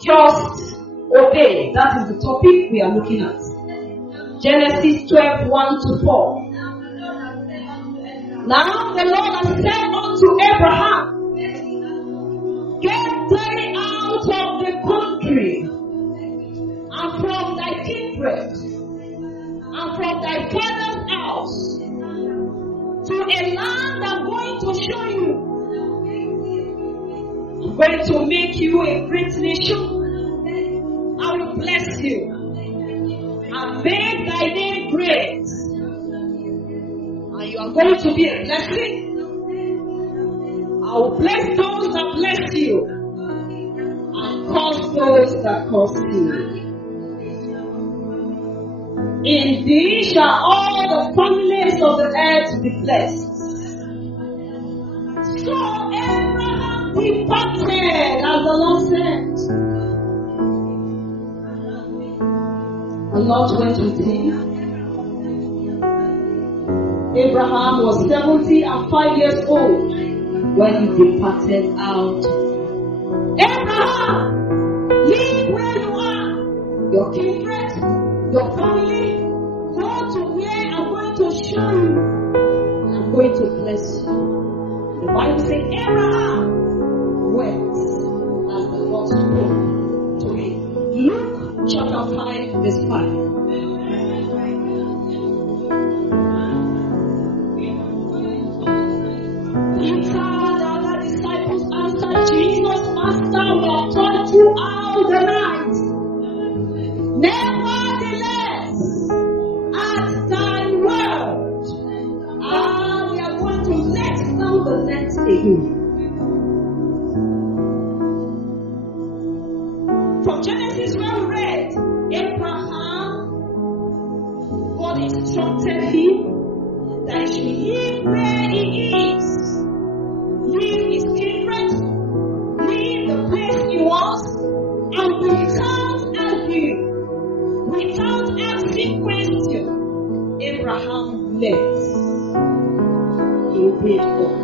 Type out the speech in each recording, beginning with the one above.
Just obey. That is the topic we are looking at. Genesis 12, 1-4. Now the Lord has said unto Abraham, get thee out of the country, and from thy kindred, and from thy father's house, to a land I'm going to show you. I'm going to make you a great nation. I will bless you and make thy name great. And you are going to be a blessing. I will bless those that bless you and curse those that curse you. In thee shall all the families of the earth be blessed. So Abraham departed as the Lord said. The Lord went with him. Abraham was 75 years old when he departed out. Abraham, leave where you are, your kindred, your family, go to where I'm going to show you. I'm going to bless you. The Bible says Abraham went as the Lord spoke to him. Luke chapter 5, verse 5. Jesus, Master, we have taught you all the night. Nevertheless, at thy word, we are going to let down the net again. From Genesis, where we read, Abraham, God instructed him that he should live where he is, leave his kindred, was, and without arguing, without asking question, Abraham left. He obeyed God.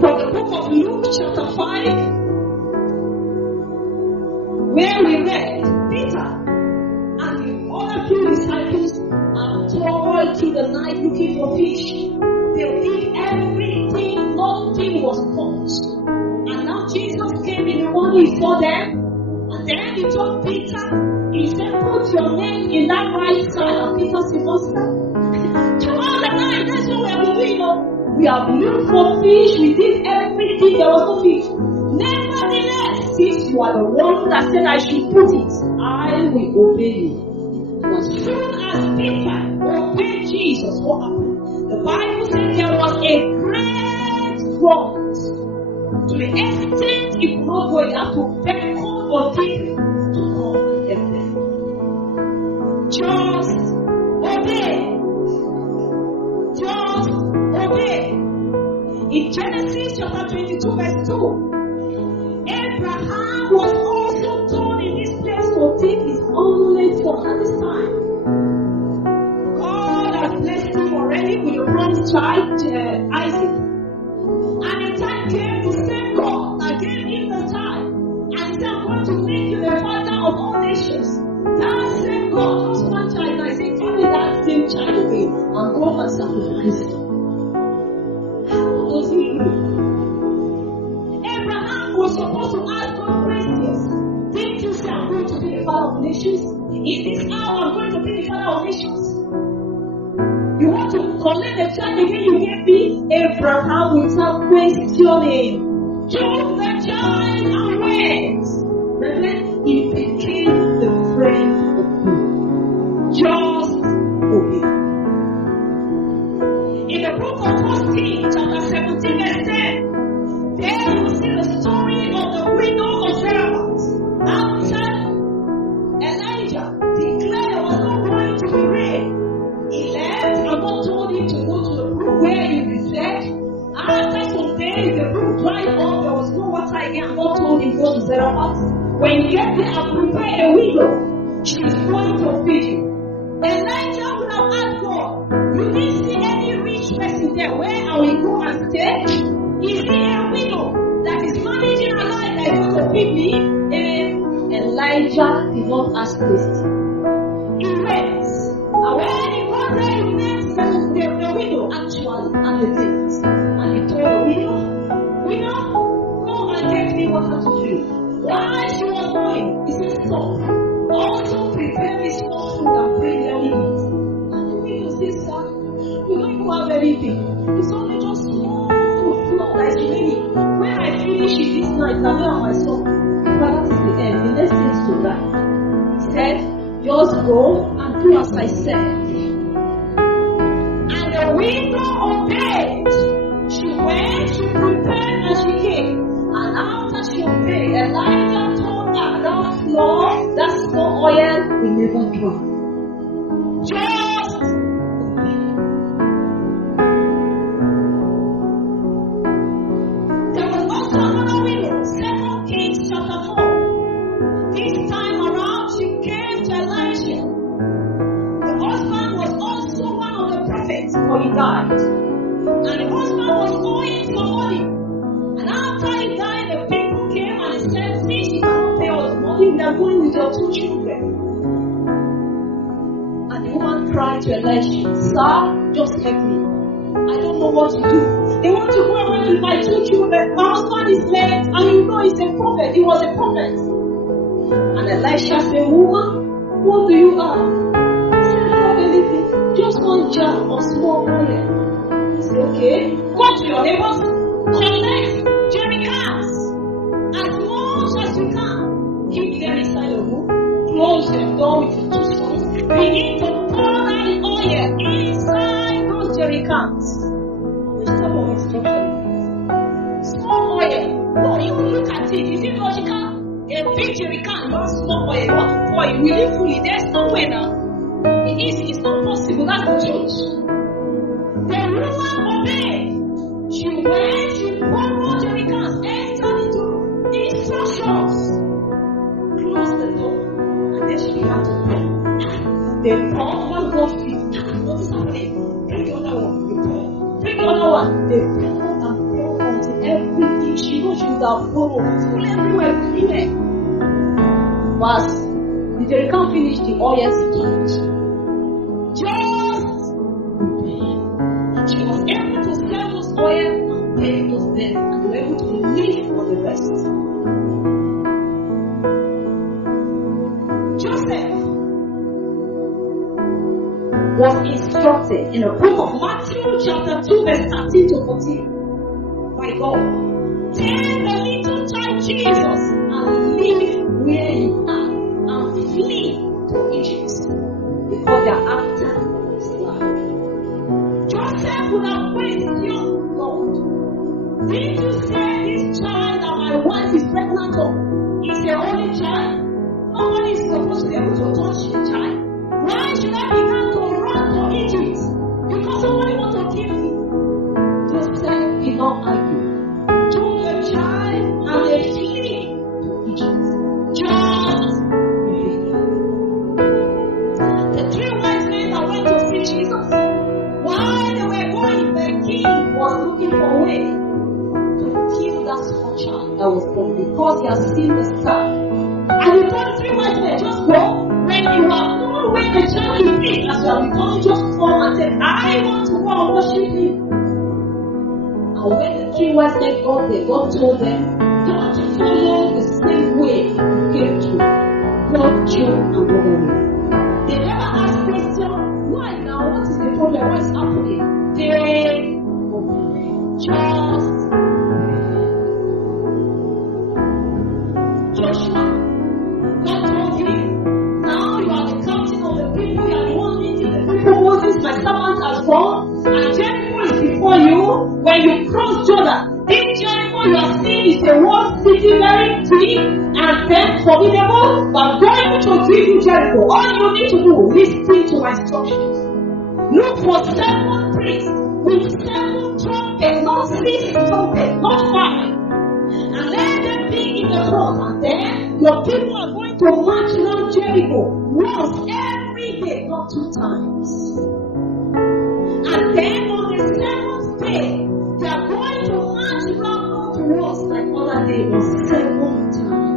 From the book of Luke chapter 5, where we read, Peter and the other few disciples are toiled through the night looking for fish. They did everything, nothing was caught. And now Jesus came in the morning, he saw them, and then he told Peter, he said, put your name in that right side. And Peter said, Master, throughout the night, that's what we have been doing. We have looked for fish, we did everything, there was no fish. Nevertheless, since you are the one that said I should put it, I will obey you. And as soon as Peter obeyed Jesus, what happened? The Bible said there was a great front. To the extent he could not go, you have to beckon or deep to come and get there. Just obey. Just obey. In Genesis chapter 22, verse 2, Abraham was also told in this place to take his only son at this time. God has blessed him already with a promised child, Isaac. And the time came to send God that gave him the child and said, I'm going to make you the father of all nations. That same God, just one child, and I say, carry that same child away and go and sacrifice it. How does he look? Abraham was supposed to ask God questions. Didn't you say I'm going to be the father of nations? Is this how I'm going to be the father of nations? You want to collect the child again you gave me? Abraham without questioning took the child and went. Reverend, he became the friend of God. Just obey. In the book of 1 Kings, chapter 17, verse 10, there you see the story of the widow of Zarephath. After Elijah declared there was not going to be rain, he left and God told him to go to the brook where he reflected. After some days, the brook dried up, there was no water again. God told him, go to Zarephath. When you get there, I'll prepare a widow. She is going to feed you. Elijah would have asked God, you didn't see any rich person there. Where I will go and stay? Is there a widow that is managing her life to feed me? Elijah did not ask question. He went. And when he got there, he met the widow actually at the gate. And he told the widow, go and get me water to drink. While she was going, he said, stop. Also prepare me some food and pray let me eat. And the widow says, sir, we don't even have anything. It's only just small food flour that is remaining. When I finish it this night, I will have my son. But that is the end. The next thing is to die. He said, just go and do as I said. And the widow obeyed. She went, she prepared, and she came. And after she obeyed, Elijah told her that flour, that small oil will never dry. Just obey. There was also another widow, 2 Kings chapter 4. This time around, she came to Elijah. The husband was also one of the prophets, but he died. And the husband was owing some money. And after he died, the people came and said, since you cannot pay us money, we are going with your 2 children. And the woman cried to Elijah, sir, just help me. I don't know what to do. They want to go away with my 2 children. My husband is late, and you know he's a prophet. He was a prophet. And Elisha said, woman, what do you have? He said, I don't have anything. Just 1 jar of small oil. He said, okay, go to your neighbors, collect jerrycans as much as you can. Keep them inside the room, close the door with your 2 sons, begin to pour out the oil inside those jerrycans. Which type of instruction? Small oil. No, you look at it. Is it logical? A big jerrycan, not small oil. You want to pour it really fully. There's no way now. It's not possible. That's the truth. The woman obeyed. She went, she poured more jerrycans, entered into the instructions, closed the door, and then she began to pour. They poured, one got filled. What is happening? Bring the other one. They pour. Bring the other one. They poured and poured until everything she knows she would have borrowed full everywhere, clean. Was the jerrycan finished, the oil stopped. Just obey. She was able to sell those oil and pay those debts, and they were able to live for the rest. Joseph was instructed in the book of Matthew chapter 2 verse 13 to 14 by God. Take the little child Jesus and live where you are and flee to Egypt because they are after his life. Joseph would have questioned God. Did you say this child that my wife is pregnant of is the only child? Nobody is supposed to be able to touch the child. Why should I begin to run to Egypt? Because somebody wants to kill me. Joseph did not argue. Took the child and they flee to Egypt. Just the 3 wise men that went to see Jesus, while they were going, the king was looking for a way to kill that small child that was born because he has seen the star. And he told 3 wise men, just go. When you are born, when the child is big, as you are becoming, just come and say, I want to go and worship him. And when the 3 wise men got there, God told them, don't follow the same way you came to. God chose another way. They never asked question, why now? What is the problem? What is happening? They just Joshua, God told him, now you are the captain of the people, you are the one leading the people. Moses, my servant, has gone, and Jericho is before you. When you cross Jordan, this Jericho you are seeing is a walled city, very clean and then formidable. But I'm going to give you Jericho. All you need to do is listen to my instructions. Look for 7 priests with 7 trumpets, not 6 trumpets, not 5. And let them be in the front, and then your people are going to march around Jericho once every day, not 2 times. And then on the 7th day, they are going to march around not once like other day, but 7 times.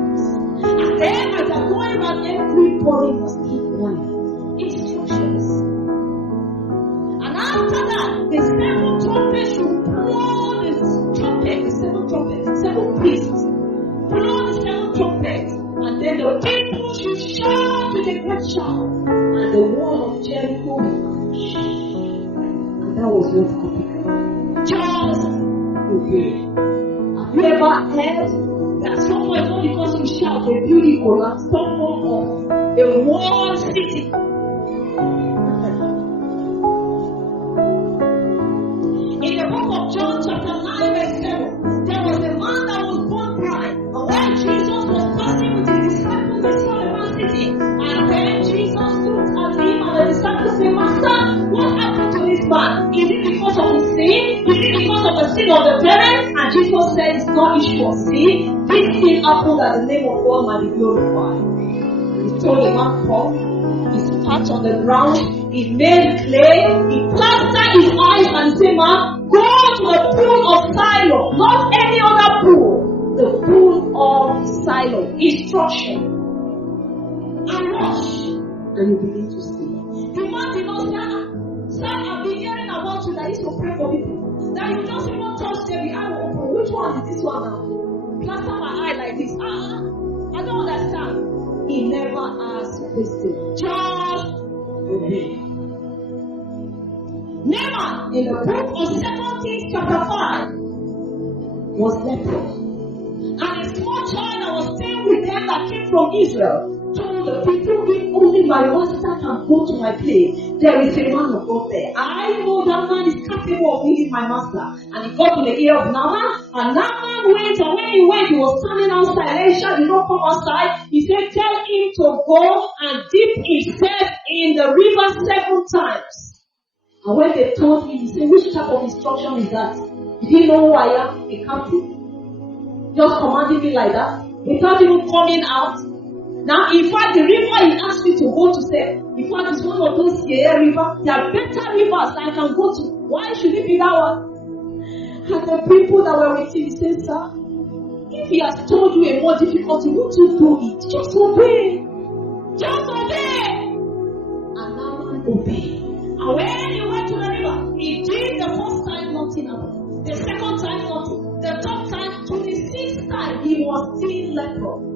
shout, and the wall of Jericho vanished. And that was what happened. Just obey. Have you ever heard that someone, not because you shout, a building collapsed, someone of a walled city? In the book of John chapter 9 verse 7, there was a man that was born blind. And when Jesus was passing with his disciples, he saw the man sitting. And then Jesus looked at him and the disciples said, Master, what happened to this man? Is it because of his sin? Is it because of the sin of the parents? And Jesus said, it's not issue of sin. This thing happened that the name of God might be glorified. He told the man, come. He spat on the ground. He made clay. He plastered his eyes and said, man, go to the pool of Siloam. Not any other pool. The pool of Siloam. Instruction. And wash. And you begin to see. The man did not say, sir, I've been hearing about you that you used to pray for people. That you just even touch them, the eye will open. Which one is this one now? Plaster my eye like this. I don't understand. He never asked question. Just obey. Naaman in the book of 2 Kings chapter 5 was leper. And a small child that was staying with them that came from Israel told the people, if only my master can go to my place, there is a man of God there. I know that man is capable of healing my master. And he got to the ear of Naaman, and Naaman went, and when he went, he was standing outside. Elisha did not come outside. He said, tell him to go and dip himself in the river 7 times. And when they told him, he said, which type of instruction is that? Did he know who I am? A captain? Just commanding me like that? Without even coming out? Now, in fact, the river he asked me to go to say, in fact, it's one of those river. There are better rivers that I can go to. Why should it be that one? And the people that were with him said, sir, if he has told you a more difficult thing, won't you do it? Just obey. Just obey. And Naaman obeyed. And when he went to the river, he did the first time, nothing happened. The second time, nothing. The third time, to the 6th time, he was still leper.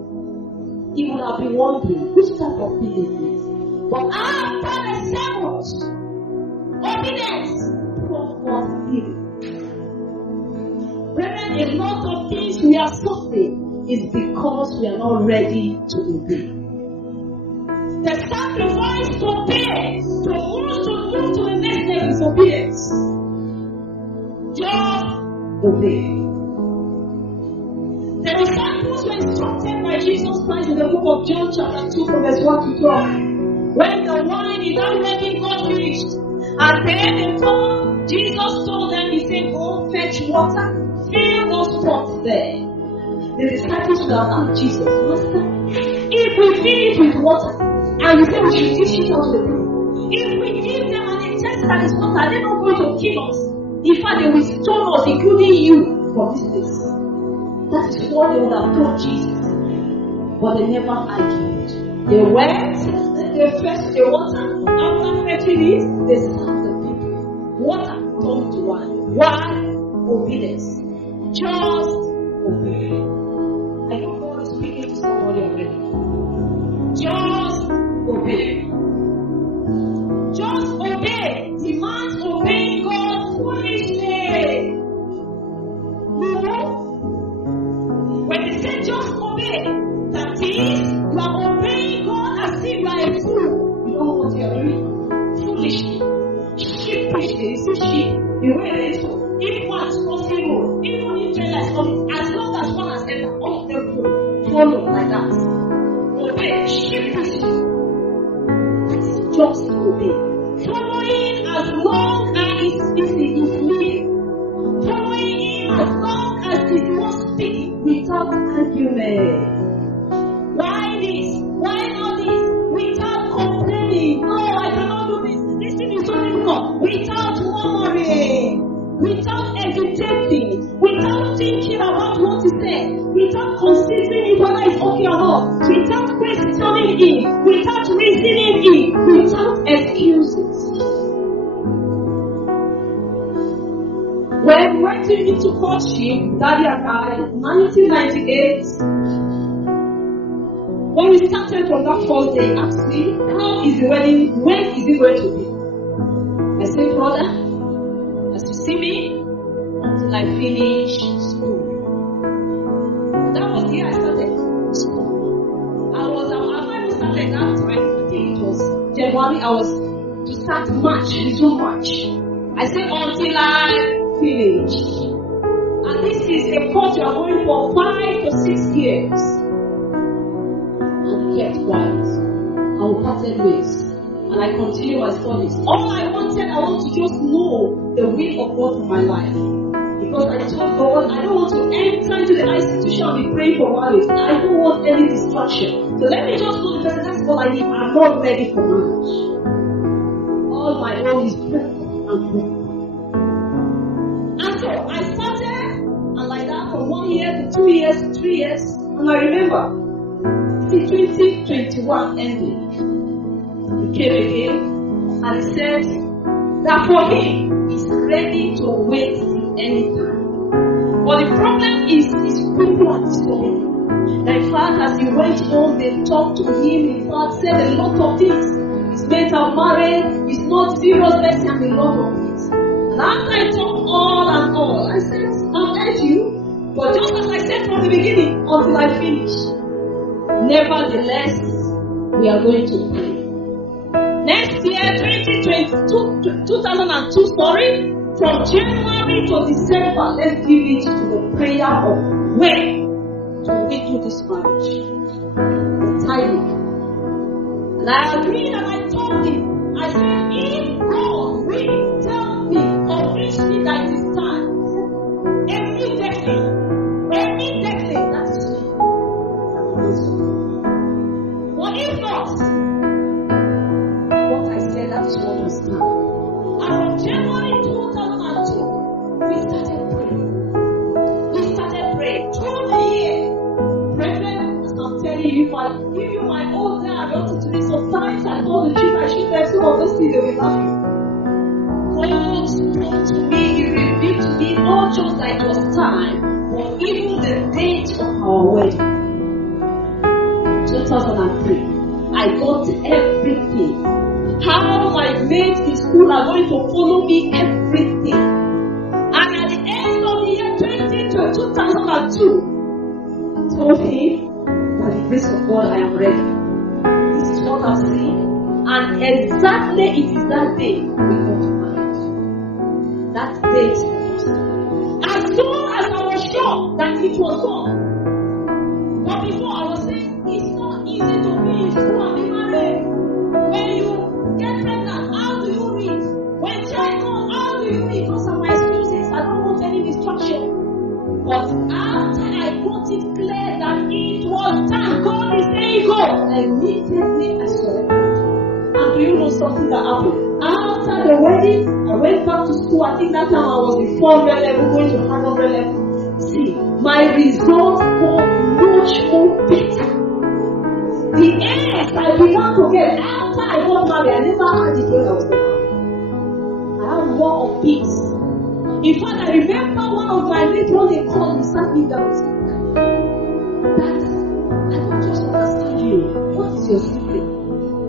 He would have been wondering, which type of thing is this? But after the 7th, obedience brought forth healing. Brethren, a lot of things we are suffering is because we are not ready to obey. The sacrifice to obey, to move to the next level is obedience. Just obey. The disciples were instructed by Jesus Christ in the book of John chapter 2 from verse 1 to 12. When the wine is already got finished, and then Jesus told them, he said, go fetch water, fill those pots there. The disciples would have asked Jesus, Master, if we fill it with water, and you say we should dish it out to the people, if we give them an test that is water, they're not going to kill us. In fact, they will stone us, including you, from this place. That is what they would have told Jesus. But they never argued. They went, they fetched the water. After fetching it, they served the people. Water turned to wine. Why? Obedience. Just obey. I know God is speaking to somebody already. Just obey. Just obey. Demands obeying God foolishly. No. When they say just obey, that is, you are obeying God as if you are a fool. You know what you are doing? Foolishly. Sheepishly. You see sheep, the way it is. If one is crossing road, even if trailer is coming, as long as one has entered, all of them follow like that. Obey. Sheepishly. That is just obey. Following as long as it is leading. Following him as long as he was speaking without argument. Why this? Why not this? Without complaining. No, I cannot do this. This thing is so difficult. Without murmuring. Without hesitating. Without thinking about what he said. Without considering whether it's okay or not. Without questioning him. Without reasoning him. Without excuses. When we went into courtship, Daddy and I, in 1998, When we started from that first day, he asked me, how is the wedding? When is it going to be? I said, brother, as you see me, until I finish school. That was the year I started school. I not even started that time. I think it was January. I was to start March, resume March. I said until I finish. And this is a course you are going for 5 to 6 years. And kept quiet. I parted ways. And I continue my studies. All I want to just know the will of God for my life. Because I told God, I don't want to enter into the institution and be praying for marriage. I don't want any distraction. So let me just know the person. That's all I need. I'm not ready for marriage. All my own is prayer and prayer. And so I started, and like that, from 1 year to 2 years to 3 years. And I remember, 2021 ended. He came again, and he said that for him, he's ready to wait anytime. But the problem is people are disturbing him. In fact, as he went home, they talked to him, in fact, said a lot of things. His mates are married, he's not serious, let's say, and a lot of things. And after I talked all and all, I said, I've heard you, but just as I said from the beginning, until I finish. Nevertheless, we are going to pray. Next year, 2002, from January to December, let's give it to the prayer of when to we do this marriage. The timing. And I agreed and I told him, I said, if God will tell me, convince me that it is time, every decade, that is me. But if not, what I said, that is what was done. And from January 2002, we started praying. Through the year. Brethren, as I'm telling you, if I give you my own day, I want to do this. Sometimes I call the children, I should have some of those things they will love you. God spoke to me, He revealed to me, not just that it was time, but even the date of our wedding. 2003. I got everything. How my mates in school are going to follow me, everything. And at the end of the year 2002, I told him, by the grace of God, I am ready. This is what I've seen. And exactly it is that day we got married. That date. As soon as I was sure that it was on. But before I was saying, it's not easy to be in school and be married. When you get pregnant, how do you read? When child comes, how do you read? Because of my excuses, I don't want any distraction. But after I got it clear that it was time, God is saying go, immediately I surrendered. And do you know something that happened? After the wedding, I went back to school. I think that time I was in 400 level, going to 500 level. See, my results got much more better. The A's I began to get after I got married, I never had it when I was married. I had more of peace. In fact, I remember one of my mates when they called me, sat me down and said, Dad, I don't just understand you. What is your secret?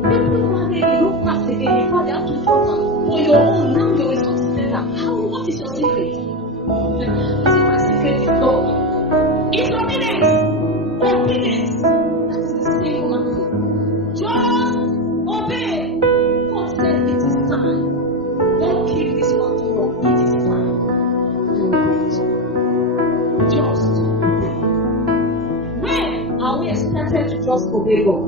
People marry, they don't pass again. In fact, they have to drop out. For your own, now your results is better. What is your secret? I said, my secret is God. It's obedience. Obedience. That is the simple thing. Just obey. God said it is time. Don't keep this one to God. It is time. Just obey. When are we expected to just obey God?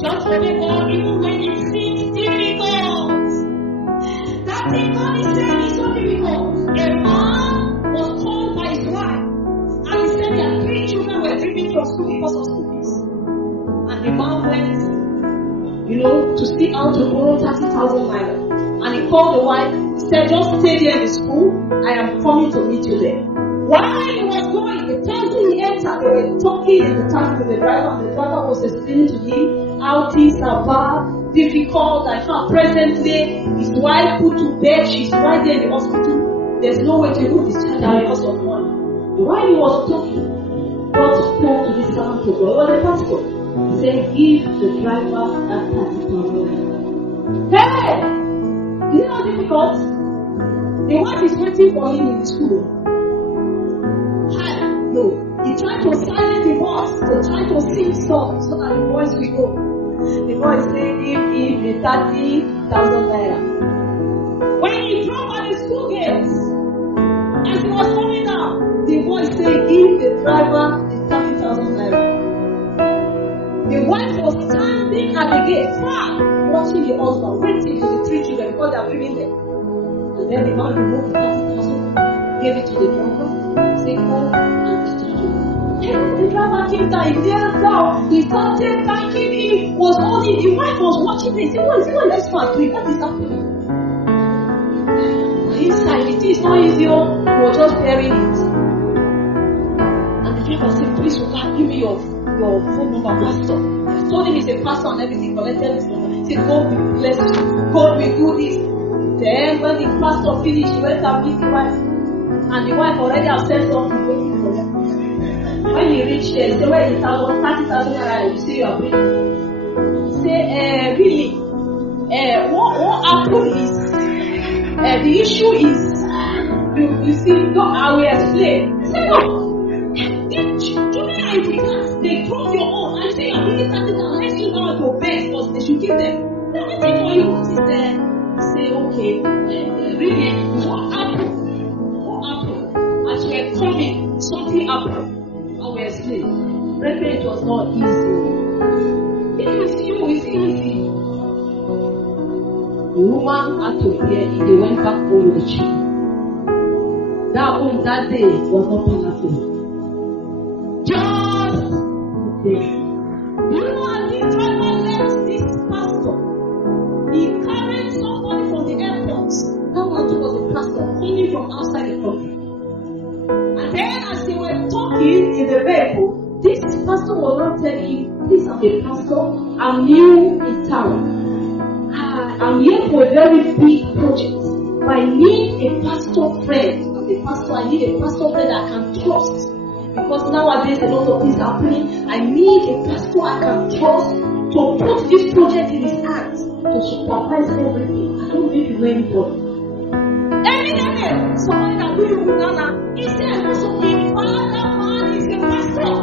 Just obey God even when it seems difficult. That thing God is saying is so difficult. A man was told by his wife, and he said their 3 children were driven from school because of school fees. And the man went, to see how to borrow 30,000 naira. And he called the wife, he said, just stay there in the school, I am coming to meet you there. While he was going, the Thursday he entered, they were talking in the taxi with the driver, and the driver was explaining to him how things are bad, difficult, that presently his wife put to bed, she's right there in the hospital, there's no way to even discharge her because of money. While he was talking, God spoke to this servant of God, was a pastor. He said, give the driver that 30,000. Hey! Is it not difficult? The wife is waiting for him in the school. Hi, no. He tried to silence the voice, to try to sing songs so that the voice will go. The voice said, give the 30,000 naira. When he drove at the school gates, as he was coming down, the voice said, give the driver the 30,000 naira. The wife was standing at the gate, far, watching the husband, waiting for the 3 children because they are bringing them. And then the man removed the 30,000, gave it to the driver, said, go and discharge it. The driver came down, he knelt down, he started thanking him, was holding, the wife was watching it. He said, what is this man doing? What is happening? Inside, it is not easy, he was just bearing it. And the driver said, please, give me your phone number, pastor. I told him he's a pastor and everything, collected his number. He said, God will bless you, God will do this. Then when the pastor finished, he went and meet the wife. And the wife already has said something waiting for them. When he reached there, he said, where is the 30,000 naira? You say you are bringing. He said, really? What happened is, the issue is, you see, I will explain. He said, no. They drove your own. I say, I'm really starting down. Let's use our to pay because they should give them. They're waiting for you. He said, say, okay, really, what happened? As we were coming, something happened. I will explain. Brethren, it was not easy. It is easy. The woman had to hear it. They went back home with the children. That home that day was not powerful. Just there. You know, as this driver left this pastor, he carried somebody from the airport. That one was a pastor coming from outside the country. And then as they were talking in the vehicle, this pastor was not telling him, please, I'm a pastor, I'm new in town. I'm here for a very big project. But I need a pastor friend. As a pastor, I need a pastor friend I can trust. Because nowadays a lot of things happening. I need a pastor I can trust to put this project in his hands, to supervise everything. I don't need to know anybody. Somebody that we know, he said, so the father man is a pastor.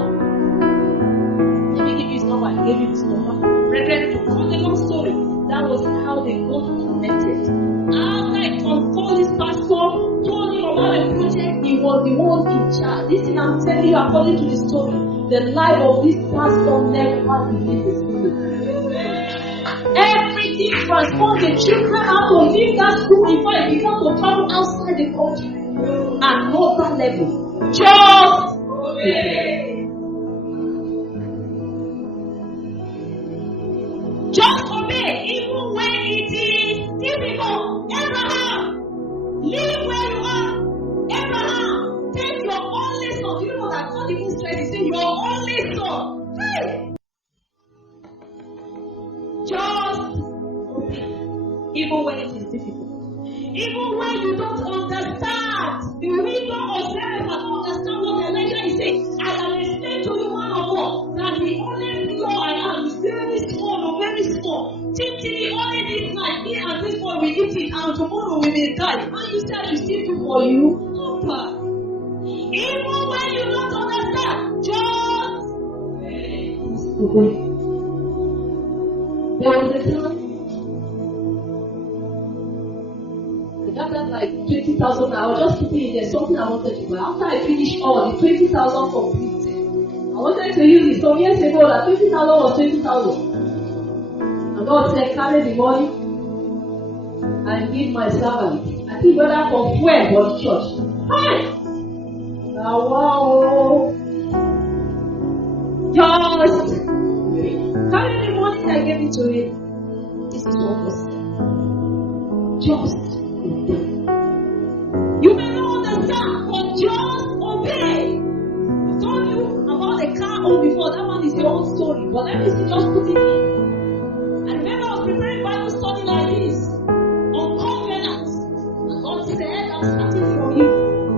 Let me give you his number. I gave you his number. Brethren, to cut the long story, that was how they got connected. After I called this pastor, told him about the project, he was the one in charge. This thing I'm telling you, according to the story, the life of this pastor never remained the same. Everything transformed. The children had to leave that school before it began to travel outside the country. Another level. Just obey. Just obey, even when it is difficult. Abraham, leave where you are. Abraham, take your only son. Do you know that God even said, he said, your only son. Hey! Just obey, even when it is difficult. Even when you don't understand the wisdom of Sarah, don't understand what Elijah is saying. I can explain to you one on one that the only law I have is very small or very small. Typically, only this night, me and this boy will eat it, and tomorrow we may die. And you say I should still do for you? Papa. Even when you don't understand, just obey. There was a time. That like 20,000. I was just putting in there something I wanted to buy. After I finished all the 20,000 completed, I wanted to use it some years ago that 20,000 was 20,000. And God said, carry the money and give my servant. I think whether for fuel or the church. Hi! Now wow! Just carry the money I gave it to him. This is what was said. Just you may not understand, but just obey. I told you about the car home before. That one is your own story. But let me see, just put it in. I remember I was preparing Bible study like this on covenants. And God said, I'm starting from you.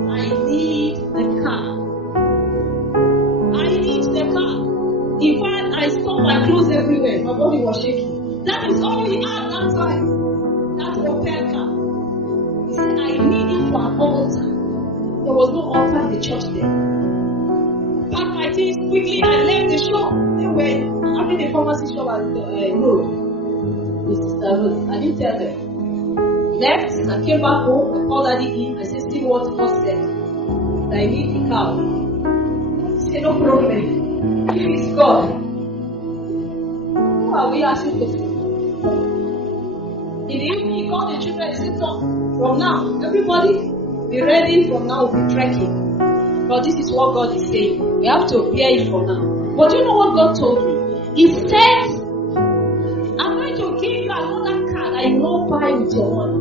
I need the car. I need the car. In fact, I stopped by everywhere. My body was shaking. That is all we had that time. That Opel car. He said, I need it for an altar. There was no altar in the church there. Packed my things quickly. I left the shop. They were having a pharmacy shop at the road. This is the road. I didn't tell them. Left. I came back home. I called Daddy in. I said, see what God said. I need the cow. He said, no problem. If it's God. Who are we asking for? In the evening, he called the children and said, so, from now, everybody be ready. From now, we'll be trekking. But this is what God is saying. We have to bear it for now. But you know what God told me? He said, I'm going to give you another car that you won't buy with your money.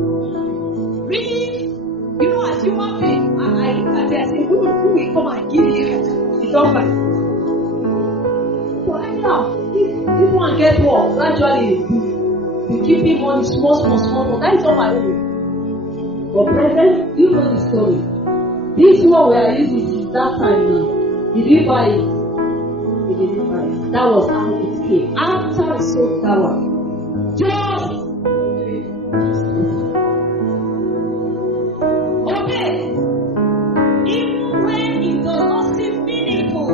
Really? You know, as human being, I look at it and say, who will come and give you? You don't buy. So anyhow, this one get work. Gradually, you give me money, small. That is all my own. But brethren, you know the story. This one we are using since that time now. Did you buy it? He didn't buy it. That was how it came. After we sold that one. Just obey. Even when it does not seem meaningful.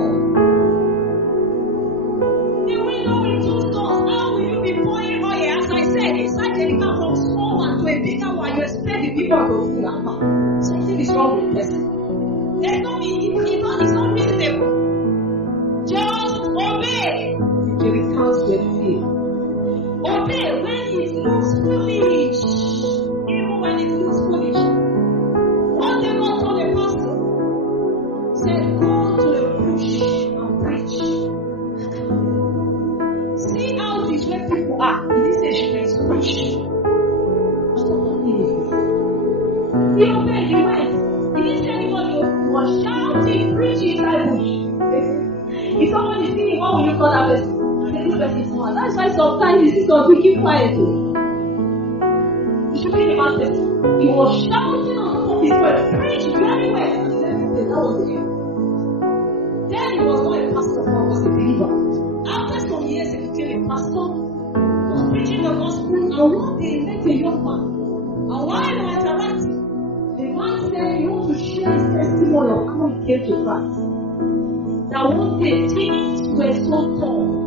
The window with 2 stones. How will you be pouring oil? As I said, inside the car from small one to a bigger one, you expect the people to feel like something is wrong with the person. There's no meaning. It's not reasonable. Just obey. The recounts were filled. Obey when it looks foolish. Even when it looks foolish. One day God told the pastor, said, go to the bush and preach. See how it is where people are. He didn't say she makes preach. He obeyed, he went. He didn't say anybody was shouting, preaching inside bush. If somebody is singing, what will you call that person? Say this person is mad. That's why sometimes you see some people keep quiet too. You should be the mad person. He was shouting on top of his voice, preach very well. And that was the end. Then he was not a pastor, but was a believer. After some years, he became a pastor. Was preaching the gospel, and one day he met a young man. And while they were interacting, the man said he wants to share his testimony of how he came to Christ. That one day things were so tough.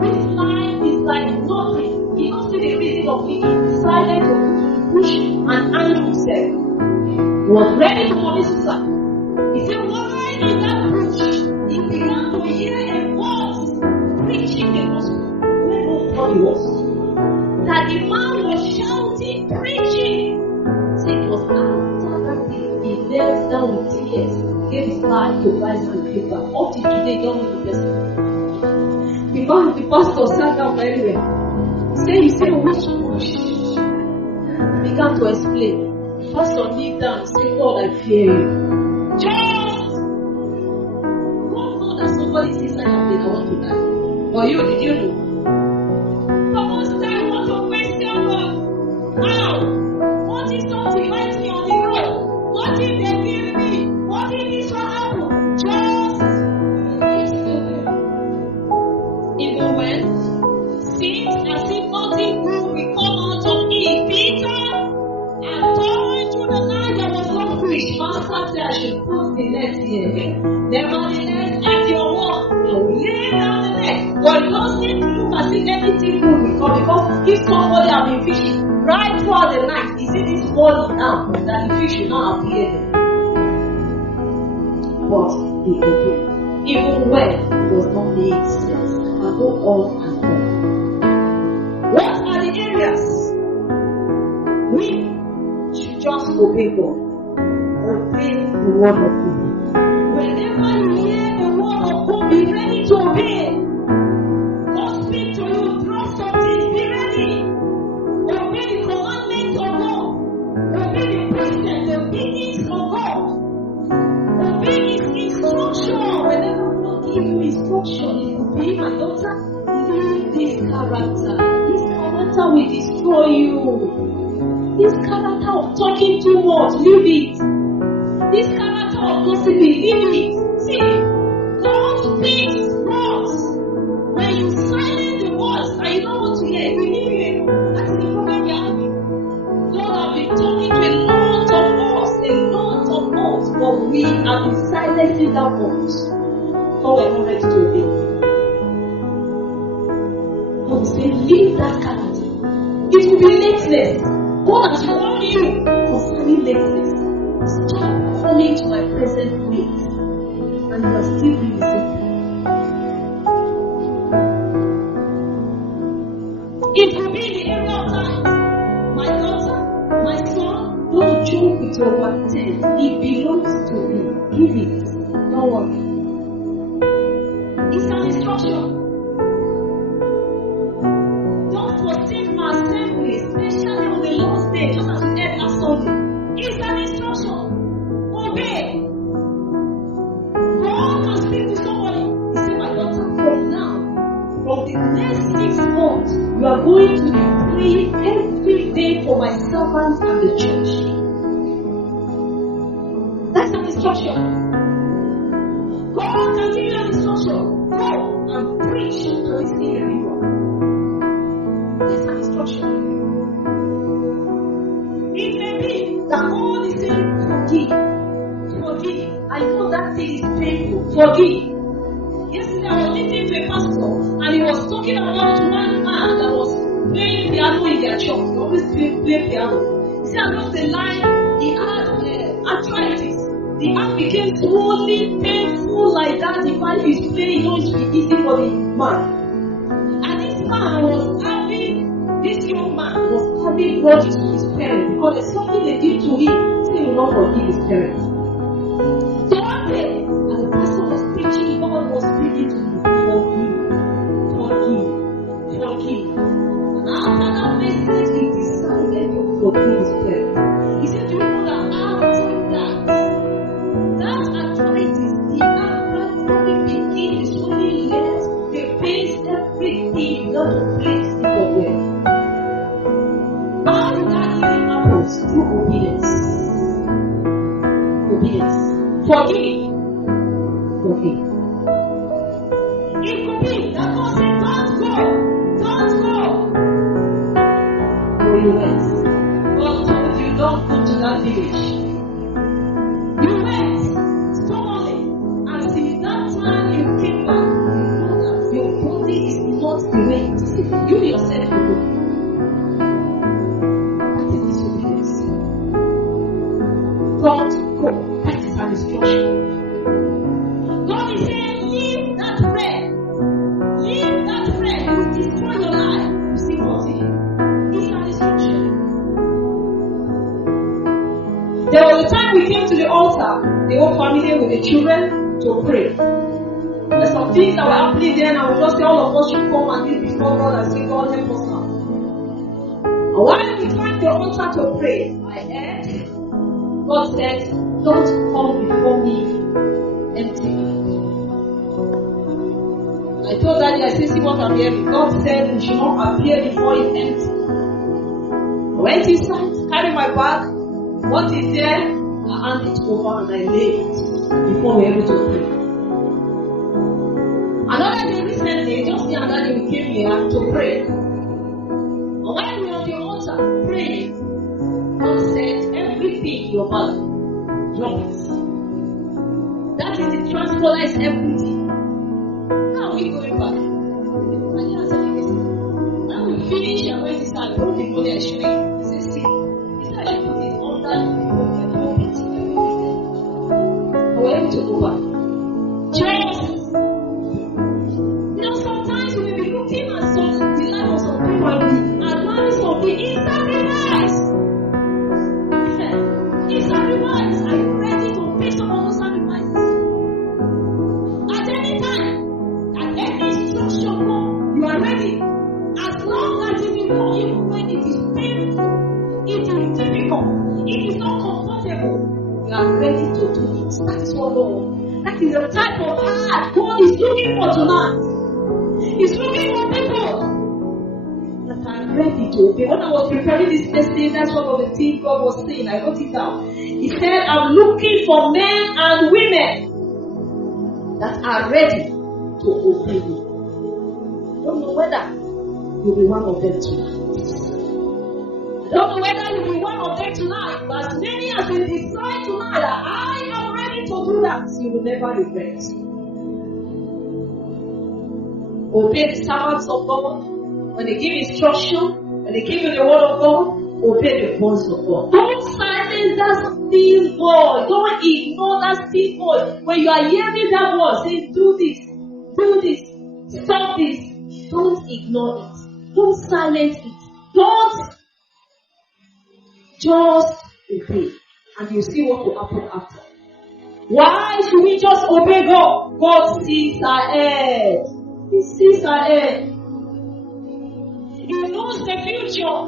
This life is like nothing. He don't see the reason of it. He decided to push and hang himself. He was ready to commit suicide. He said, why in that bush? He began to hear a voice preaching the gospel where nobody was. That the man was shouting, preaching. So it was after that day he knelt down with tears, gave his life to Christ and came back. Up to today, don't know the person. The pastor sat down very well. He said, which bush? He began to explain. The pastor kneeled down and said, God, I fear you. Just don't know that somebody is inside of me that want to die. But you, did you know? But most time I want to question God. Wow! What if something lights me on the road? What if they kill me? What if this will happen? Just even when seems as if nothing good will come out of it. Peter and going through the night there was no fish. Master said I should put the net here. Nevertheless, at your work, I will lay down the net. But it doesn't look as if anything good will come, because if somebody has been fishing right throughout the night, you see this morning now that the fish will not appear there. But he obeyed. Even when it was not made sense, I go on and on. What are the areas we should just obey God? Obey the word of God. Whenever you hear the word of God, be ready to obey. God speak to you, drop something, be ready. Obey the commandments of God. Obey the precepts, the teachings of God. Obey His instruction. Whenever God gives you instruction, it will be, my daughter, leave this character. This character will destroy you. This character of talking too much, leave it. This character of gossiping, leave it. See, God speaks words. When you silence God were not ready to obey. God will say, leave that character. It will be lateness. God has warned you concerning lateness. Stop coming to my presence late. And you are still doing the same thing. It will be in the area of time. My daughter, my son, don't joke with your 110. It belongs to me. Give it. Don't worry. It's an instruction. Don't forsake my assembly, especially on the Lord's day, just as we heard last Sunday. It's an instruction. Obey. God can speak to somebody. He said, my daughter, from now, from the next 6 months, you are going to be praying every day for my servants and the church. That's an instruction. God can give you an instruction. Go and preach to this individual. That's an instruction. It may be that God is saying, forgive. Forgive. I know that thing is painful. Forgive. Yesterday I was listening to a pastor and he was talking about one man that was playing piano in their church. He always play piano. He said along the line he had arthritis. The hand became slowly painful like that. If I is playing, it will be easy for the man. And this man was having, this young man was having grudges to his parents because there's something they did to him, so he will not forgive his parents. So one day, as the pastor was preaching, God was speaking to him, forgive. And after that message, he decided to forgive his parents. He said, do you know that after that arthritis, the arthritis begins to only let the pain everything not to place it away. How did that healing happen? Through obedience. Forgive. It could be that God said, don't go. So you went. God told you, don't go to that village. You went stubbornly, and since that time you came back, you know that your body is not the way it is. You yourself will go. That is disobedience. Don't go. That is an instruction. God is saying, leave that friend. Leave that friend who will destroy your life. You see continue. It's an instruction. There was a time we came to the altar, the whole family with the children, to pray. There's some things that were happening then, and we just say all of us should come and kneel before God and say, God help us now. And while we climbed the altar to pray, I heard God said, don't come before me empty. I told Daddy, I said, see what I'm hearing. God said we should not appear before him empty. I went inside, carried my bag. What is there? I handed it over and I laid it before we were able to pray. Another day recently, just the other day we came here to pray. And while we were on the altar praying, God said, everything in your body, drop it. That is the transpolates everything. Now we going back. And I said, listen, now we finish and when this I brought the money and showing. I said, see, he said I should put it under the money. We're able to go back. Just, sometimes we may be looking at the life of some people and admiring something. It's sacrifice. It's sacrifice. Are you ready to pay some of those sacrifices? At any time, at any instruction, you are ready. As long as you know, even when it is painful, it is difficult, it is not comfortable, you are ready to do it. That is what God. That is the type of heart God is looking for tonight. He's looking for people that are ready to obey. When I was preparing this message, that's one of the things God was saying. I wrote it down. He said, I'm looking for men and women that are ready to obey me. I don't know whether you'll be one of them tonight. I don't know whether you'll be one of them tonight, but as many as will decide tonight that I am ready to do that, you will never regret. Obey the servants of God. When they give instruction, when they give you the word of God, obey the voice of God. Don't silence that still voice. Don't ignore that still voice. When you are hearing that voice, say, do this, stop this. Don't ignore it. Don't silence it. Don't just obey. And you see what will happen after. Why should we just obey God? God sees ahead. He sees ahead. He knows the future.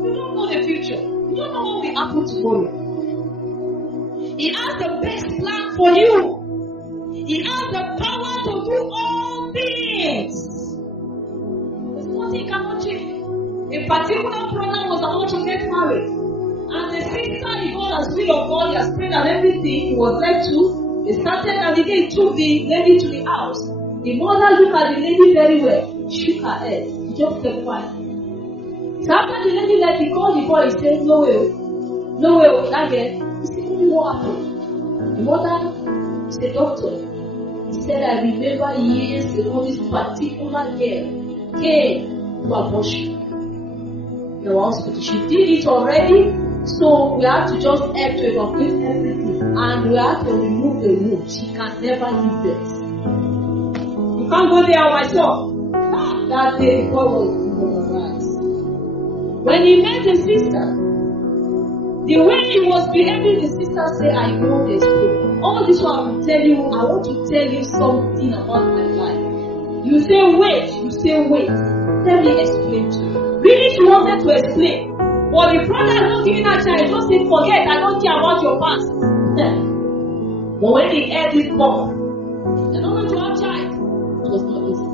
You don't know the future. You don't know what will happen tomorrow. He has the best plan for you. He has the power to do all things. There's nothing he cannot change. A particular brother was about to get married. And the sister, he got as will of God, he has prayed and everything, he was led to. They started and again took the lady to the house. The mother looked at the lady very well, shook her head, she just kept quiet. So after the lady left, he called the boy, he said, no way, that girl. He said, what happened? The mother is the doctor. He said, I remember years ago, this particular girl came to abortion. The hospital. She did it already. So we have to just help to evacuate everything. And we have to remove the womb. She can never give birth. You can't go there myself. That day God was demoralized. When he met the sister, the way he was behaving, the sister said, I know there's problem. All this one I will tell you, I want to tell you something about my life. You say wait. Let me explain to you. Really she wanted to explain. But the brother is not giving her chance. Just say, forget, I don't care about your past. But when they heard this bomb, they're not going to have child. It was not easy.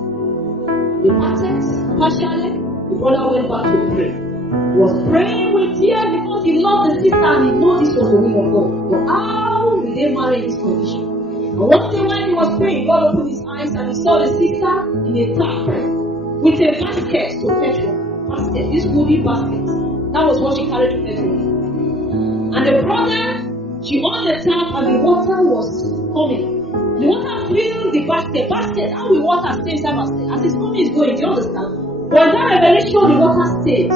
They parted partially. The brother went back to pray. He was praying with tears because he loved the sister and he knew this was the will of God. But how will they marry in this condition? And one day when he was praying, God opened his eyes and he saw the sister in a tap with a basket to petrol. Basket, this wooden basket. That was what she carried to petrol. And the brother, she on the tap and the water was coming. The water filled the basket. How will water stay inside basket? As his mommy is going, do you understand? But that revelation, the water stayed.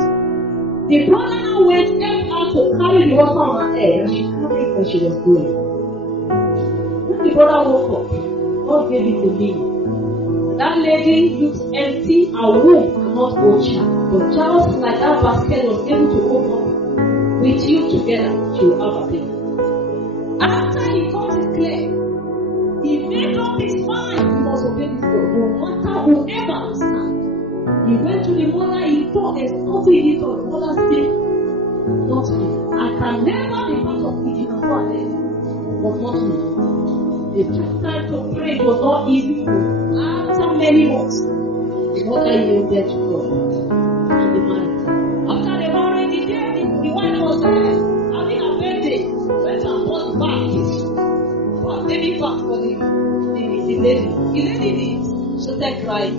The brother now went out to carry the water on her head and she carried it when she was going. When the brother woke up, God gave it to him. That lady looks empty, her womb cannot hold child. But just like that basket was able to open with you together, she will have a baby. After he got it clear, he made up his mind he must obey this God. No matter whoever stand. He went to the mother, he thought there's nothing he thought. The mother said, not me. I can never be part of it, you can go ahead. But not me. They took time to pray, it was not easy. After many months, the mother yielded to God. And the married. After the marriage, the wife was having a birthday. Went and bought bags. Baby bags for the lady. The lady started crying.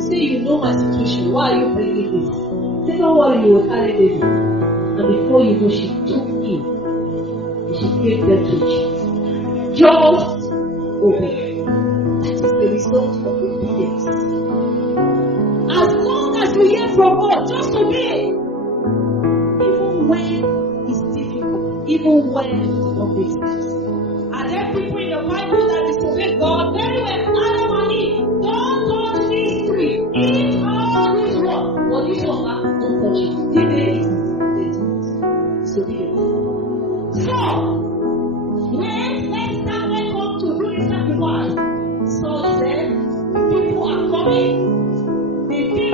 Say, you know my situation. Why are you bringing this? Say, don't worry, you will carry baby. And before you know, she took him. And she gave birth to Jesus. Just obey. That is the result of obedience. As long as you hear from God, just obey. Even when it's difficult, even when it does not make sense. Are there people in the Bible that disobey God? Very well. Adam and Eve. Don't touch these three. Eat all this one. But this one, don't touch it. Did they eat it? They didn't. Disobedience. So, when next time they come to do the sacrifice, Saul said, people are coming.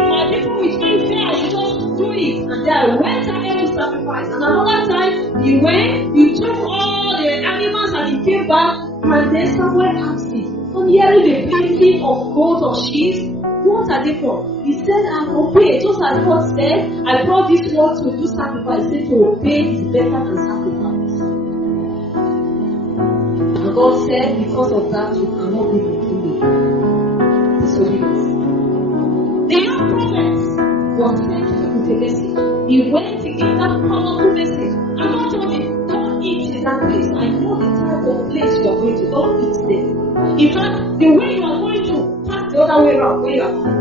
My people with me say I should just do it. And then I went ahead to sacrifice. And another time, he went, he took all the animals and he came back. And then someone asked him, I'm hearing the bleating of goats or sheep. What are they for? He said, I'm obey. Just as God said, I brought this word to do sacrifice. He said, to obey is better than sacrifice. And God said, because of that, you cannot be my kingdom. Disobedience. The young prophet was sent with a message. He went to give that powerful message. And God told him, don't eat in that place. I know the type of place you are going to. Don't eat there. In fact, the way you are going to pass the other other way around when you are coming.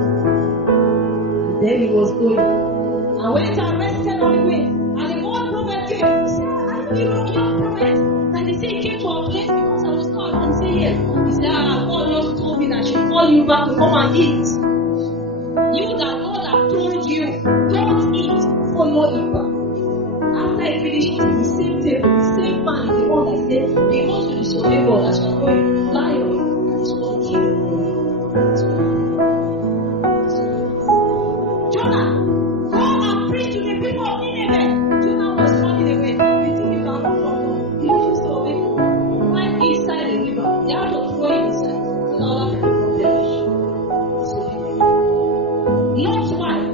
And then he was going. And when he arrested on the way, and the old prophet came, he said, "Are you the young prophet?" And he said, "He came to our place because I was not around." He said, "Yes." He said, "God just told me that I should call you back to come and eat. You that God have told you, don't eat, follow him back." After he finished eating, the same table, the same man is the one that said, "Because you disobey God, I shall go and lie on you." That's what he did. Jonah, go and preach to the people of Nineveh. Jonah was running away. You think you can run from God? You refuse to obey. Went inside the river. They had to throw him inside. So now other people will perish. Lot's wife,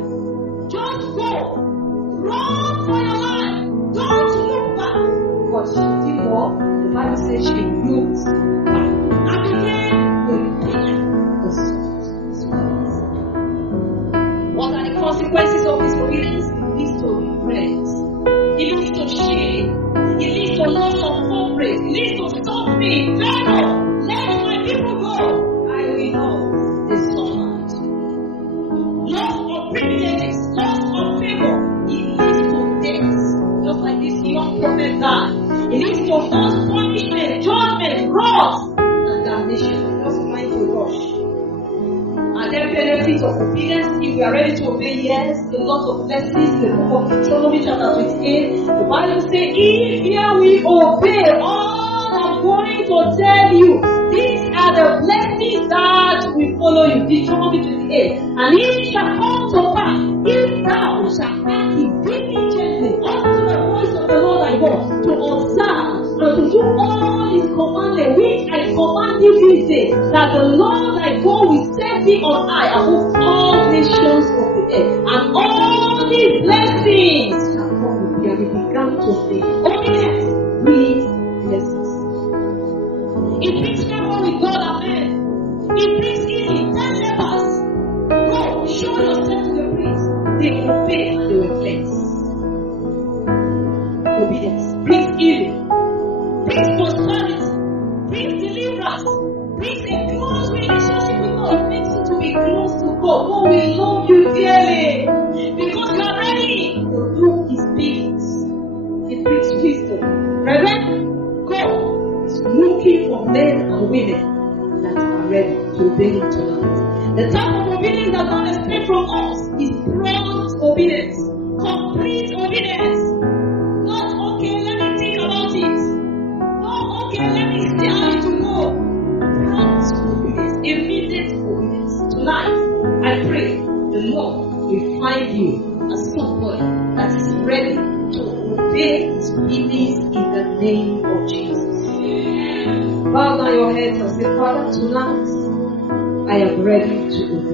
just go. Run for your life. Don't look back. But she did what? The Bible says she looked back. And became a pillar of salt. What are the consequences of disobedience? It leads to regret. It leads to shame. It leads to loss of corporate. It leads to suffering. Pharaoh, let my people go. I will know they suffered. Loss of privileges, loss of favor. It leads to death. Just like this young prophet died. It leads to false punishment, judgment, wrath, and damnation. Just trying to rush. And then benefits of obedience, if we are ready to obey, yes, a lot of blessings. The book of Deuteronomy chapter 28, the Bible says, if here we obey all I'm going to tell you, these are the blessings that will follow you. Deuteronomy 28. And it shall come to pass, if thou shalt hearken diligently unto the voice of the Lord thy God, to observe and to do all his commandments, which I command you this day, that the Lord thy God will set thee on high above all nations of the earth, and all these blessings shall come with thee. And we began to say, obedience brings blessings. It brings favor with God and men. It brings healing. 10 lepers, go, show yourself to the priest. They obey and they were cleansed. Obedience brings healing, brings prosperity, brings deliverance, brings a close relationship with God. It makes you to be close to God. God will love you dearly because you are ready to do his things. It brings wisdom. Brethren, God is looking for men and women that are ready to obey him tonight. The type of obedience that God expects from us is prompt obedience, complete obedience. Not okay, let me think about it. Not okay, let me see how it will go. Prompt obedience, immediate obedience. Tonight, I pray the Lord will find you as someone that is ready to obey his obedience in the name of Jesus. Bow down your heads and say, Father, tonight I am ready to obey.